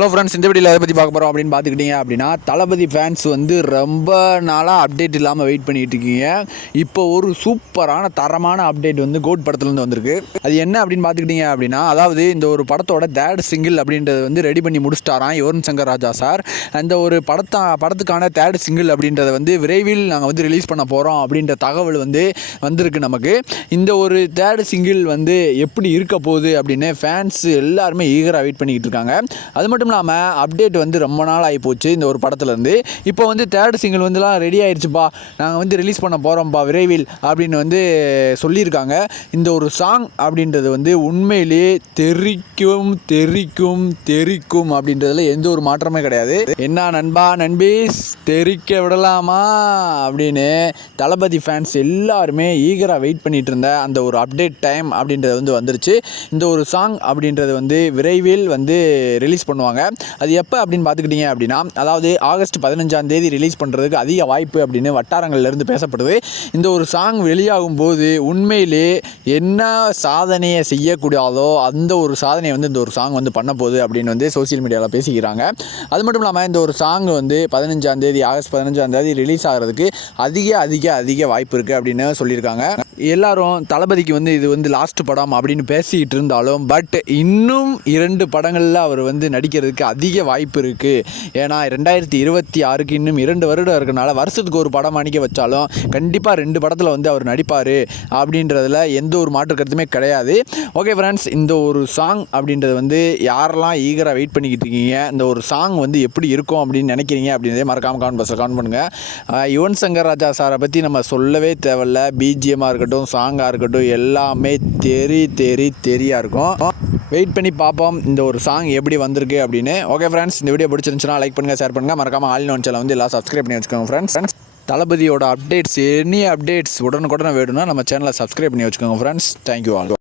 Hello friends இந்த வீடியோவில் எதை பற்றி பார்க்க போகிறோம் அப்படின்னு பார்த்துக்கிட்டீங்க அப்படின்னா தளபதி ஃபேன்ஸ் வந்து ரொம்ப நாளாக அப்டேட் இல்லாமல் வெயிட் பண்ணிகிட்டு இருக்கீங்க. இப்போ ஒரு சூப்பரான தரமான அப்டேட் வந்து கோட் படத்துலேருந்து வந்திருக்கு. அது என்ன அப்படின்னு பார்த்துக்கிட்டீங்க அப்படின்னா அதாவது இந்த ஒரு படத்தோட தேர்ட் சிங்கிள் அப்படின்றது வந்து ரெடி பண்ணி முடிச்சிட்டாராம் யுவன் சங்கர் ராஜா சார் அந்த ஒரு படத்தா படத்துக்கான தேர்ட் சிங்கிள் அப்படின்றத வந்து விரைவில் நாங்கள் வந்து ரிலீஸ் பண்ண போகிறோம் அப்படின்ற தகவல் வந்து வந்திருக்கு நமக்கு. இந்த ஒரு தேர்ட் சிங்கிள் வந்து எப்படி இருக்க போகுது அப்படின்னு ஃபேன்ஸ் எல்லாருமே ஈகராக வெயிட் பண்ணிக்கிட்டு இருக்காங்க. அது மட்டும் இல்லாமல் அப்டேட் வந்து ரொம்ப நாள் ஆகி போச்சு இந்த ஒரு படத்துலேருந்து. இப்போ வந்து தேர்ட் சிங்கிள் வந்துலாம் ரெடி ஆயிடுச்சுப்பா நாங்கள் வந்து ரிலீஸ் பண்ண போகிறோம்ப்பா விரைவில் அப்படின்னு வந்து சொல்லியிருக்காங்க. இந்த ஒரு சாங் அப்படின்றது வந்து உண்மையிலேயே தெரிக்கும் தெரிக்கும் தெரிக்கும் அப்படின்றதுல எந்த ஒரு மாற்றமே கிடையாது. என்ன நண்பா நண்பீஸ்? தெரிக்க விடலாமா? அப்படின்னு தளபதி ஃபேன்ஸ் எல்லாருமே ஈகராக வெயிட் பண்ணிட்டு இருந்த அந்த ஒரு அப்டேட் டைம் அப்படின்றது வந்து வந்துருச்சு. இந்த ஒரு சாங் அப்படின்றது வந்து விரைவில் வந்து ரிலீஸ் பண்ணுவாங்க. அது எப்போ அப்படின்னு பார்த்துக்கிட்டிங்க அப்படின்னா அதாவது ஆகஸ்ட் பதினஞ்சாம் தேதி ரிலீஸ் பண்ணுறதுக்கு அதிக வாய்ப்பு அப்படின்னு வட்டாரங்கள்லேருந்து பேசப்படுது. இந்த ஒரு சாங் வெளியாகும் போது உண்மையிலே என்ன சாதனையை செய்யக்கூடாதோ அந்த ஒரு சாதனையை வந்து இந்த ஒரு சாங் வந்து பண்ண போகுது அப்படின்னு வந்து சோஷியல் மீடியாவில் பேசிக்கிறாங்க. அது மட்டும் இல்லாமல் இந்த ஒரு சாங் வந்து பதினஞ்சாம் தேதி ஆகஸ்ட் பதினஞ்சாம் தேதி ரிலீஸ் ஆகிறதுக்கு அதிக அதிக அதிக வாய்ப்பு இருக்குது அப்படின்னு சொல்லியிருக்காங்க. எல்லாரும் தளபதிக்கு வந்து இது வந்து லாஸ்ட் படம் அப்படின்னு பேசிக்கிட்டு இருந்தாலும் பட் இன்னும் இரண்டு படங்களில் அவர் வந்து நடிக்கிறதுக்கு அதிக வாய்ப்பு இருக்குது ஏன்னா ரெண்டாயிரத்தி இருபத்தி ஆறுக்கு இன்னும் இரண்டு வருடம் இருக்கனால வருஷத்துக்கு ஒரு படம் அணிக்க வச்சாலும் கண்டிப்பாக ரெண்டு படத்தில் வந்து அவர் நடிப்பார் அப்படின்றதுல எந்த ஒரு மாற்று கருத்துமே கிடையாது. ஓகே ஃப்ரெண்ட்ஸ் இந்த ஒரு சாங் அப்படின்றது வந்து யாரெல்லாம் ஈகராக வெயிட் பண்ணிக்கிட்டு இருக்கீங்க இந்த ஒரு சாங் வந்து எப்படி இருக்கும் அப்படின்னு நினைக்கிறீங்க அப்படின்றதே மறக்காம கான் பஸ்ஸில் கான் பண்ணுங்கள் யுவன் சங்கர் ராஜா சாரை பற்றி நம்ம சொல்லவே தேவையில்ல. பிஜிஎம்மாக இருக்கட்டும் சாங்காக இருக்கட்டும் எல்லாமே தெரி தெரி தெரியாக இருக்கும். வெயிட் பண்ணி பார்ப்போம் இந்த ஒரு சாங் எப்படி வந்திருக்கு அப்படின்னு. ஓகே ஃப்ரெண்ட்ஸ் இந்த வீடியோ பிடிச்சிருந்துச்சுன்னா லைக் பண்ணுங்கள் ஷேர் பண்ணுங்கள் மறக்காமல் ஆல் நோன் சேனல் வந்து எல்லாம் சப்ஸ்கிரைப் பண்ணி வச்சுக்கோங்க ஃப்ரெண்ட்ஸ் ஃப்ரெண்ட்ஸ் தளபதியோட அப்டேட்ஸ் எனி அப்டேட்ஸ் உடனுக்குடனே வேணும்னா நம்ம சேனலை சப்ஸ்கிரைப் பண்ணி வச்சுக்கோங்க ஃப்ரெண்ட்ஸ் தேங்க்யூ ஆல்